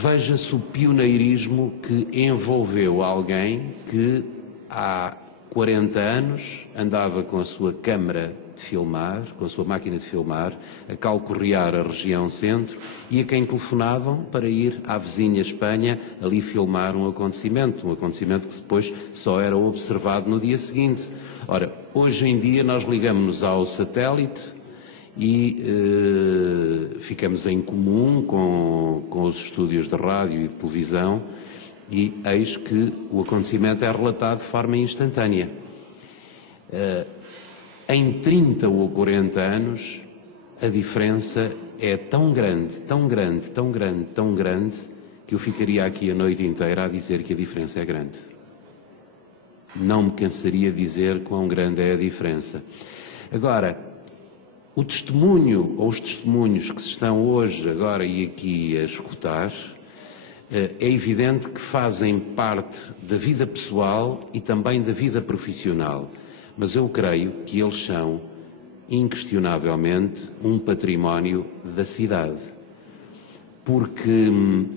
veja-se o pioneirismo que envolveu alguém que há 40 anos andava com a sua câmara de filmar, com a sua máquina de filmar, a calcorrear a região centro e a quem telefonavam para ir à vizinha Espanha ali filmar um acontecimento que depois só era observado no dia seguinte. Ora, hoje em dia nós ligamos-nos ao satélite e ficamos em comum com os estúdios de rádio e de televisão e eis que o acontecimento é relatado de forma instantânea. Em 30 ou 40 anos, a diferença é tão grande, tão grande, tão grande, tão grande, que eu ficaria aqui a noite inteira a dizer que a diferença é grande. Não me cansaria de dizer quão grande é a diferença. Agora, o testemunho, ou os testemunhos que se estão hoje, agora e aqui a escutar, é evidente que fazem parte da vida pessoal e também da vida profissional. Mas eu creio que eles são, inquestionavelmente, um património da cidade. Porque,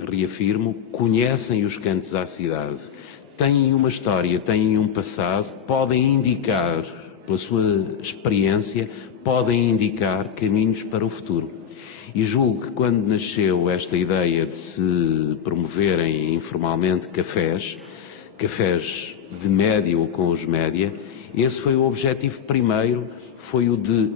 reafirmo, conhecem os cantos à cidade, têm uma história, têm um passado, podem indicar, pela sua experiência, podem indicar caminhos para o futuro. E julgo que quando nasceu esta ideia de se promoverem informalmente cafés de média ou com os média, esse foi o objetivo primeiro, foi o de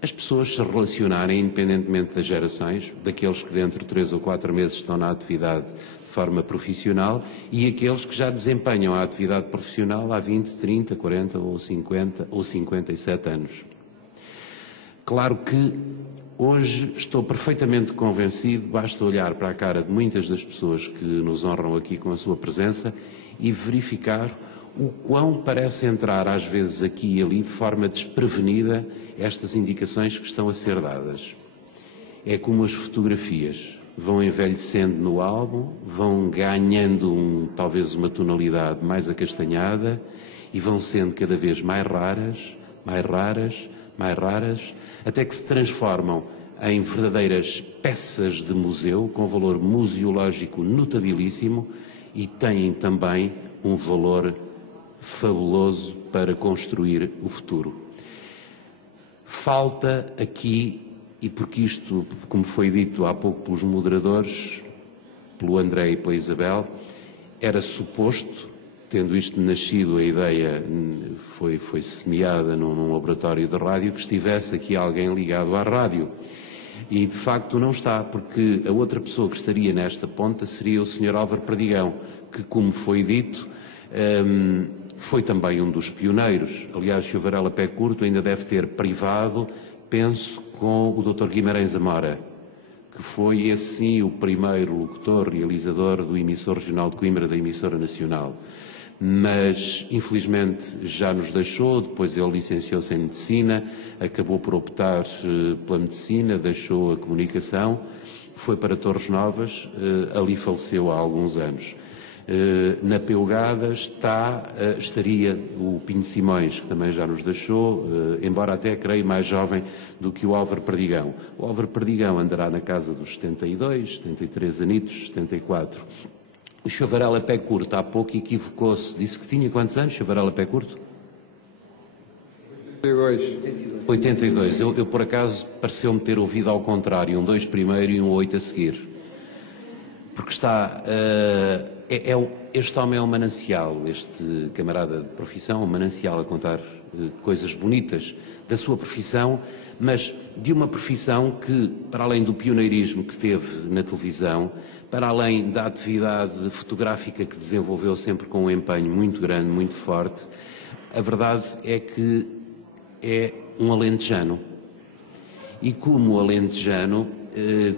as pessoas se relacionarem independentemente das gerações, daqueles que dentro de 3 ou 4 meses estão na atividade de forma profissional e aqueles que já desempenham a atividade profissional há 20, 30, 40 ou 50 ou 57 anos. Claro que hoje estou perfeitamente convencido, basta olhar para a cara de muitas das pessoas que nos honram aqui com a sua presença e verificar o quão parece entrar às vezes aqui e ali de forma desprevenida estas indicações que estão a ser dadas. É como as fotografias, vão envelhecendo no álbum, vão ganhando talvez uma tonalidade mais acastanhada e vão sendo cada vez mais raras, mais raras, mais raras, até que se transformam em verdadeiras peças de museu com valor museológico notabilíssimo e têm também um valor fabuloso para construir o futuro. Falta aqui, e porque isto, como foi dito há pouco pelos moderadores, pelo André e pela Isabel, era suposto, tendo isto nascido, a ideia foi semeada num laboratório de rádio, que estivesse aqui alguém ligado à rádio. E de facto não está, porque a outra pessoa que estaria nesta ponta seria o Sr. Álvaro Perdigão, que, como foi dito, foi também um dos pioneiros. Aliás, o Sr. Varela Pé Curto ainda deve ter privado, penso, com o Dr. Guimarães Amora, que foi, esse sim, o primeiro locutor, realizador do emissor regional de Coimbra, da emissora nacional. Mas, infelizmente, já nos deixou, depois ele licenciou-se em Medicina, acabou por optar pela Medicina, deixou a comunicação, foi para Torres Novas, ali faleceu há alguns anos. Na Peugada estaria o Pinho Simões, que também já nos deixou, embora até creio mais jovem do que o Álvaro Perdigão. O Álvaro Perdigão andará na casa dos 72, 73 anitos, 74. O Sr. Varela Pé Curto há pouco equivocou-se, disse que tinha quantos anos, Sr. Varela Pé Curto? 82. Eu por acaso pareceu-me ter ouvido ao contrário, um 2 primeiro e um 8 a seguir. Porque está... este homem é um manancial, este camarada de profissão, um manancial a contar coisas bonitas da sua profissão, mas de uma profissão que, para além do pioneirismo que teve na televisão, para além da atividade fotográfica que desenvolveu sempre com um empenho muito grande, muito forte, a verdade é que é um alentejano. E como alentejano,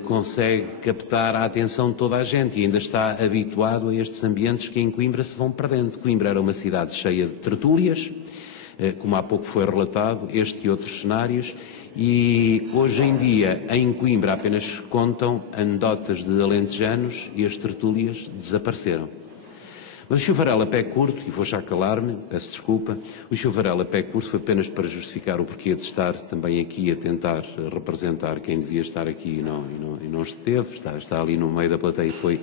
consegue captar a atenção de toda a gente e ainda está habituado a estes ambientes que em Coimbra se vão perdendo. Coimbra era uma cidade cheia de tertúlias, como há pouco foi relatado, este e outros cenários, e hoje em dia em Coimbra apenas contam anedotas de alentejanos e as tertúlias desapareceram. Mas o Sr. Varela pé curto, e vou já calar-me, peço desculpa, o Sr. Varela pé curto foi apenas para justificar o porquê de estar também aqui a tentar representar quem devia estar aqui e não esteve, está ali no meio da plateia e foi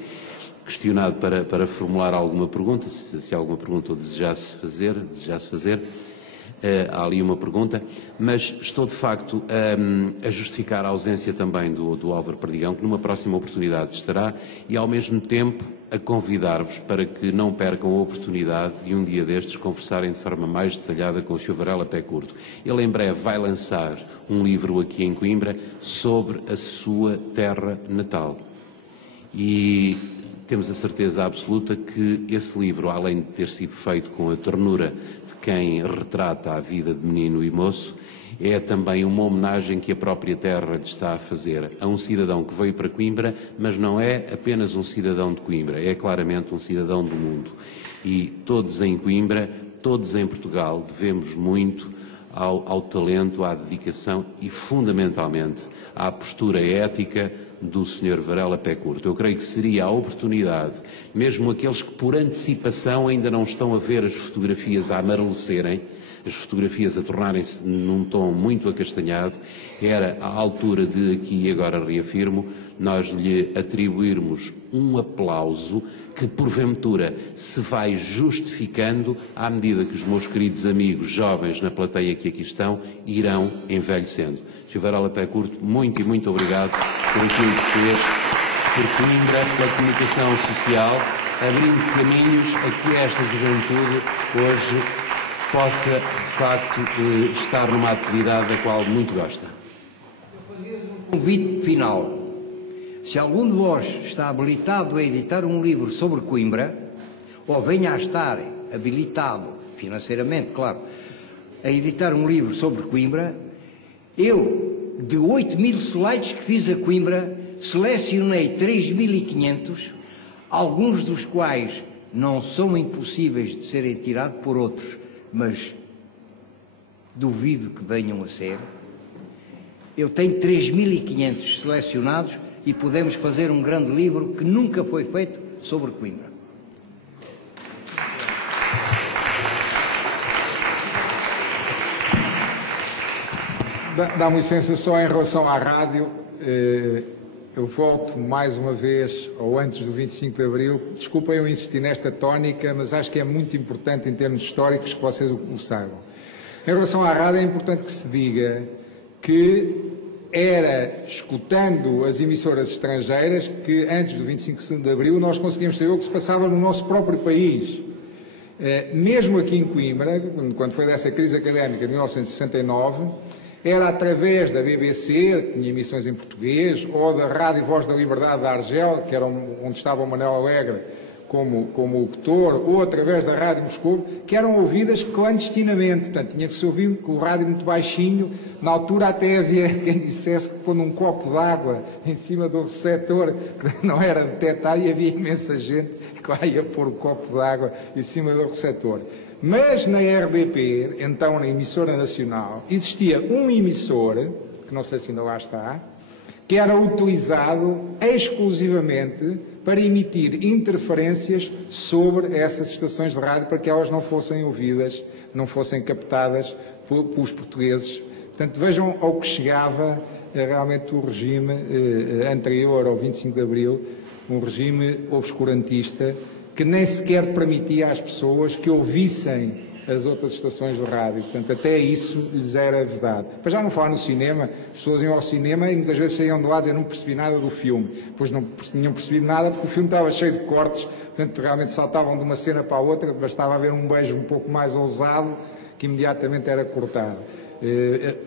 questionado para formular alguma pergunta, se alguma pergunta o desejasse fazer. Há ali uma pergunta, mas estou de facto a justificar a ausência também do Álvaro Perdigão, que numa próxima oportunidade estará, e ao mesmo tempo a convidar-vos para que não percam a oportunidade de um dia destes conversarem de forma mais detalhada com o Sr. Varela pé curto. Ele em breve vai lançar um livro aqui em Coimbra sobre a sua terra natal. E temos a certeza absoluta que esse livro, além de ter sido feito com a ternura de quem retrata a vida de menino e moço, é também uma homenagem que a própria terra lhe está a fazer a um cidadão que veio para Coimbra, mas não é apenas um cidadão de Coimbra, é claramente um cidadão do mundo. E todos em Coimbra, todos em Portugal, devemos muito ao talento, à dedicação e, fundamentalmente, à postura ética do Sr. Varela pé curto. Eu creio que seria a oportunidade, mesmo aqueles que por antecipação ainda não estão a ver as fotografias a amarelecerem, as fotografias a tornarem-se num tom muito acastanhado, era a altura de, aqui e agora reafirmo, nós lhe atribuirmos um aplauso que, porventura, se vai justificando à medida que os meus queridos amigos jovens na plateia que aqui estão irão envelhecendo. Sr. Varela pé curto, muito e muito obrigado por aquilo que fez, por Coimbra, pela comunicação social, abrindo caminhos a que esta juventude hoje possa, de facto, estar numa atividade da qual muito gosta. Eu fazia um convite final. Se algum de vós está habilitado a editar um livro sobre Coimbra, ou venha a estar habilitado, financeiramente, claro, a editar um livro sobre Coimbra, eu, de 8.000 slides que fiz a Coimbra, selecionei 3.500, alguns dos quais não são impossíveis de serem tirados por outros, mas duvido que venham a ser. Eu tenho 3.500 selecionados e podemos fazer um grande livro que nunca foi feito sobre Coimbra. Dá-me licença só em relação à rádio. Eu volto mais uma vez ao antes do 25 de Abril. Desculpem eu insistir nesta tónica, mas acho que é muito importante em termos históricos que vocês o saibam. Em relação à rádio é importante que se diga que era escutando as emissoras estrangeiras que antes do 25 de Abril nós conseguimos saber o que se passava no nosso próprio país. Mesmo aqui em Coimbra, quando foi dessa crise académica de 1969, era através da BBC, que tinha emissões em português, ou da Rádio Voz da Liberdade da Argel, que era onde estava o Manuel Alegre como locutor, ou através da Rádio Moscou, que eram ouvidas clandestinamente. Portanto, tinha que se ouvir com o rádio muito baixinho. Na altura até havia quem dissesse que pondo um copo d'água em cima do receptor, que não era detectado, e havia imensa gente que lá ia pôr o copo d'água em cima do receptor. Mas na RDP, então na emissora nacional, existia um emissor, que não sei se ainda lá está, que era utilizado exclusivamente para emitir interferências sobre essas estações de rádio, para que elas não fossem ouvidas, não fossem captadas pelos portugueses. Portanto, vejam ao que chegava realmente o regime anterior ao 25 de Abril, um regime obscurantista, que nem sequer permitia às pessoas que ouvissem as outras estações de rádio. Portanto, até isso lhes era vedado. Para já não falar no cinema, as pessoas iam ao cinema e muitas vezes saíam de lá e não percebi nada do filme. Pois não tinham percebido nada porque o filme estava cheio de cortes, portanto, realmente saltavam de uma cena para a outra, bastava haver um beijo um pouco mais ousado que imediatamente era cortado.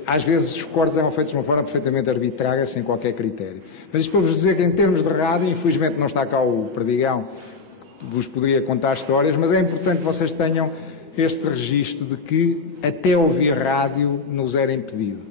Às vezes os cortes eram feitos de uma forma perfeitamente arbitrária, sem qualquer critério. Mas isto para vos dizer que em termos de rádio, infelizmente não está cá o Perdigão, vos poderia contar histórias, mas é importante que vocês tenham este registro de que até ouvir rádio nos era impedido.